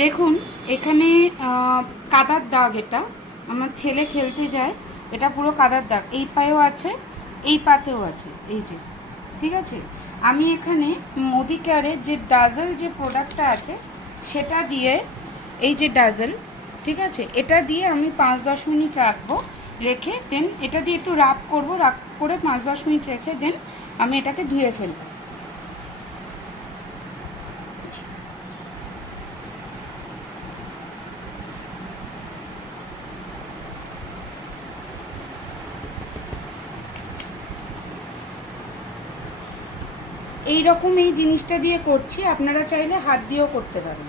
দেখুন এখানে কাদার দাগ, এটা আমার ছেলে খেলতে যায়, এটা পুরো কাদার দাগ। এই পায়েও আছে, এই পাতেও আছে, এই যে, ঠিক আছে। আমি এখানে মোদি কেয়ারের যে ডাজেল যে প্রোডাক্টটা আছে সেটা দিয়ে, এই যে ডাজেল, ঠিক আছে, এটা দিয়ে আমি 5-10 মিনিট রাখবো, রেখে দেন এটা দিয়ে একটু রাব করবো, রাব করে 5-10 মিনিট রেখে দেন আমি এটাকে ধুয়ে ফেলবো। এই রকম এই জিনিসটা দিয়ে করছি, আপনারা চাইলে হাত দিয়েও করতে পারেন।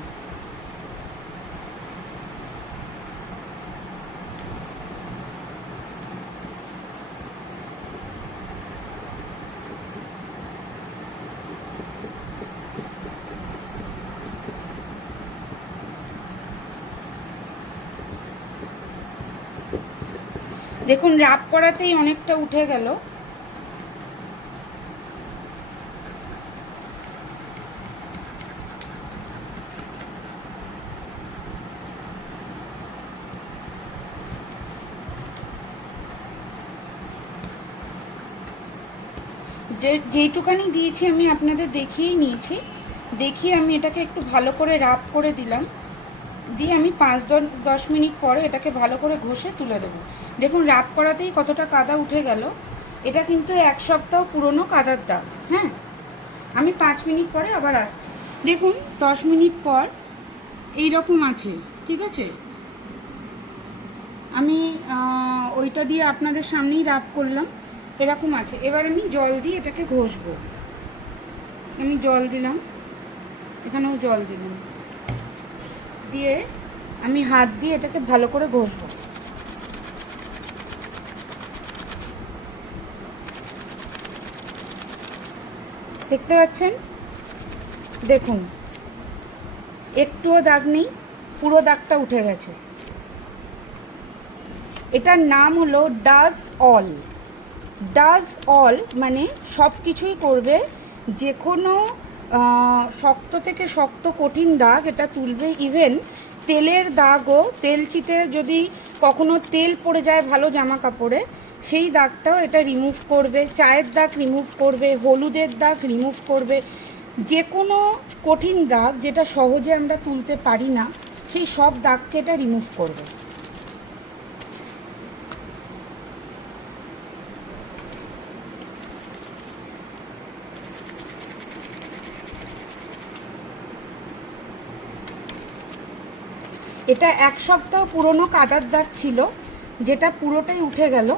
দেখুন রাব করাতেই অনেকটা উঠে গেল। যেইটুকানি দিয়েছি আমি আপনাদের দেখিয়েই নিয়েছি, দেখিয়ে আমি এটাকে একটু ভালো করে রাব করে দিলাম, দিয়ে আমি 5-10 মিনিট পরে এটাকে ভালো করে ঘষে তুলে দেবো। দেখুন রাব করাতেই কতটা কাদা উঠে গেল। এটা কিন্তু 1 সপ্তাহ পুরনো কাদার দাগ। হ্যাঁ, আমি 5 মিনিট পরে আবার আসছি। দেখুন 10 মিনিট পর এই রকম আছে, ঠিক আছে। আমি ওইটা দিয়ে আপনাদের সামনেই রাব করলাম, এরকম আছে। এবার আমি জল দিয়ে এটাকে ঘষবো। আমি জল দিলাম, এখানেও জল দিলাম, দিয়ে আমি হাত দিয়ে এটাকে ভালো করে ঘষবো। দেখতে পাচ্ছেন, দেখুন একটুও দাগ নেই, পুরো দাগটা উঠে গেছে। এটার নাম হলো ডাজ অল। ডাজ অল মানে সব কিছুই করবে, যে কোনো শক্ত থেকে শক্ত কঠিন দাগ এটা তুলবে। ইভেন তেলের দাগও, তেল চিটে যদি কখনো তেল পড়ে যায় ভালো জামা কাপড়ে, সেই দাগটাও এটা রিমুভ করবে। চায়ের দাগ রিমুভ করবে, হলুদের দাগ রিমুভ করবে। যে কোনো কঠিন দাগ যেটা সহজে আমরা তুলতে পারি না, সেই সব দাগকে এটা রিমুভ করবে। এটা 1 সপ্তাহ পুরনো কাদার দাগ ছিল, যেটা পুরোটাই উঠে গেল।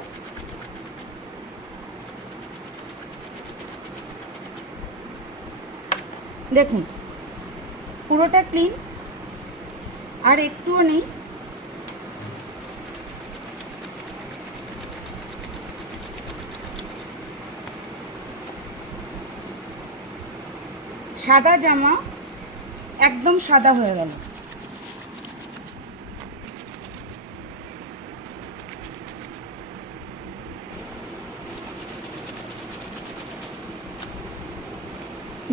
দেখুন পুরোটা ক্লিন, আর একটুও নেই। সাদা জামা একদম সাদা হয়ে গেল।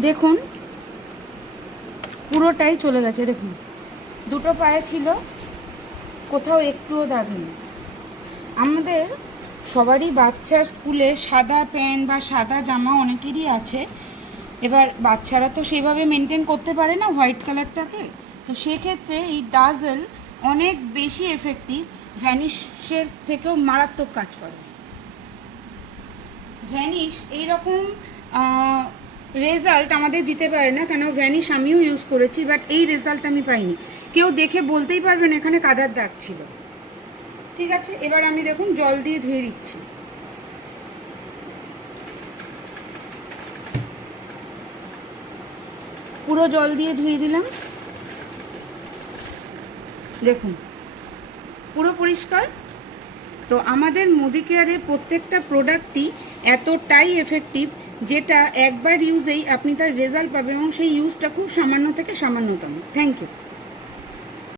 দেখুন পুরোটাই চলে গেছে। দেখুন দুটো পায়ে ছিল, কোথাও একটুও দাগ নেই। আমাদের সবারই বাচ্চার স্কুলে সাদা প্যান্ট বা সাদা জামা অনেকেরই আছে। এবার বাচ্চারা তো সেইভাবে মেনটেন করতে পারে না হোয়াইট কালারটাকে, তো সেক্ষেত্রে এই ডাজেল অনেক বেশি এফেক্টিভ, ভ্যানিশের থেকেও মারাত্মক কাজ করে। ভ্যানিশ এইরকম রেজাল্ট আমাদের দিতে পারে না, কেন ভ্যানিশ আমিও ইউজ করেছি, বাট এই রেজাল্ট আমি পাইনি। কেউ দেখে বলতেই পারবেন এখানে কাদার দাগ ছিল। ঠিক আছে, এবার আমি দেখুন জল দিয়ে ধুয়ে দিচ্ছি। পুরো জল দিয়ে ধুয়ে দিলাম, দেখুন পুরো পরিষ্কার। তো আমাদের মোদি কেয়ারের প্রত্যেকটা প্রোডাক্টই এতটাই এফেক্টিভ, যেটা একবার ইউজেই আপনি তার রেজাল্ট পাবেন, এবং সেই ইউজটা খুব সামান্য থেকে সামান্যতম। Thank you.